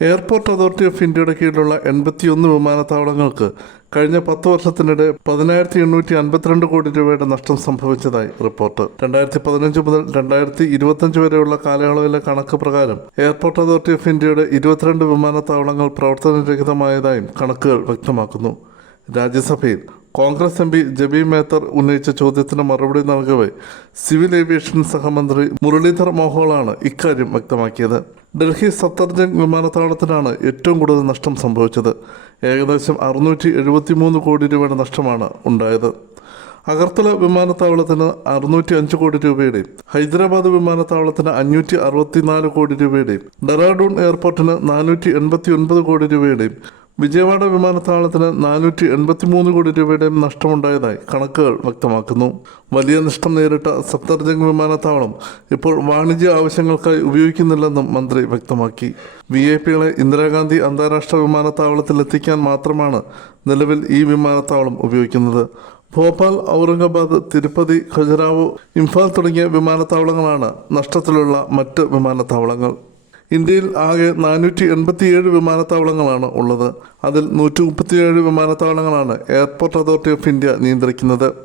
Airport authority of ഇന്ത്യയുടെ കീഴിലുള്ള എൺപത്തിയൊന്ന് വിമാനത്താവളങ്ങൾക്ക് കഴിഞ്ഞ പത്ത് വർഷത്തിനിടെ പതിനായിരത്തി എണ്ണൂറ്റി അൻപത്തിരണ്ട് കോടി രൂപയുടെ നഷ്ടം സംഭവിച്ചതായി റിപ്പോർട്ട്. രണ്ടായിരത്തി പതിനഞ്ച് മുതൽ രണ്ടായിരത്തി ഇരുപത്തഞ്ച് വരെയുള്ള കാലയളവിലെ കണക്ക് പ്രകാരം എയർപോർട്ട് അതോറിറ്റി ഓഫ് ഇന്ത്യയുടെ ഇരുപത്തിരണ്ട് വിമാനത്താവളങ്ങൾ പ്രവർത്തനരഹിതമായതായും കണക്കുകൾ വ്യക്തമാക്കുന്നു. രാജ്യസഭയിൽ Congress M P Jebi Mather ഉന്നയിച്ച ചോദ്യത്തിന് മറുപടി നൽകവേ സിവിൽ ഏവിയേഷൻ സഹമന്ത്രി മുരളീധർ മോഹോളാണ് ഇക്കാര്യം വ്യക്തമാക്കിയത്. ഡൽഹി സത്തർജംഗ് വിമാനത്താവളത്തിനാണ് ഏറ്റവും കൂടുതൽ നഷ്ടം സംഭവിച്ചത്. ഏകദേശം അറുന്നൂറ്റി എഴുപത്തി മൂന്ന് കോടി രൂപയുടെ നഷ്ടമാണ് ഉണ്ടായത്. അഗർത്തല വിമാനത്താവളത്തിന് അറുന്നൂറ്റി അഞ്ച് കോടി രൂപയുടെയും ഹൈദരാബാദ് വിമാനത്താവളത്തിന് അഞ്ഞൂറ്റി അറുപത്തിനാല് കോടി രൂപയുടെയും ഡെറാഡൂൺ എയർപോർട്ടിന് നാനൂറ്റി എൺപത്തി ഒൻപത് കോടി രൂപയുടെയും വിജയവാഡ വിമാനത്താവളത്തിന് നാനൂറ്റി എൺപത്തി മൂന്ന് കോടി രൂപയുടെ നഷ്ടമുണ്ടായതായി കണക്കുകൾ വ്യക്തമാക്കുന്നു. വലിയ നഷ്ടം നേരിട്ട സഫ്തർജംഗ് വിമാനത്താവളം ഇപ്പോൾ വാണിജ്യ ആവശ്യങ്ങൾക്കായി ഉപയോഗിക്കുന്നില്ലെന്നും മന്ത്രി വ്യക്തമാക്കി. വി ഐ പികളെ ഇന്ദിരാഗാന്ധി അന്താരാഷ്ട്ര വിമാനത്താവളത്തിൽ എത്തിക്കാൻ മാത്രമാണ് നിലവിൽ ഈ വിമാനത്താവളം ഉപയോഗിക്കുന്നത്. ഭോപ്പാൽ ഔറംഗാബാദ് തിരുപ്പതി ഖജുരാവോ ഇംഫാൽ തുടങ്ങിയ വിമാനത്താവളങ്ങളാണ് നഷ്ടത്തിലുള്ള മറ്റ് വിമാനത്താവളങ്ങൾ. ഇന്ത്യയിൽ ആകെ നാനൂറ്റി എൺപത്തിയേഴ് വിമാനത്താവളങ്ങളാണ് ഉള്ളത്. അതിൽ നൂറ്റി മുപ്പത്തിയേഴ് വിമാനത്താവളങ്ങളാണ് എയർപോർട്ട് അതോറിറ്റി ഓഫ് ഇന്ത്യ നിയന്ത്രിക്കുന്നത്.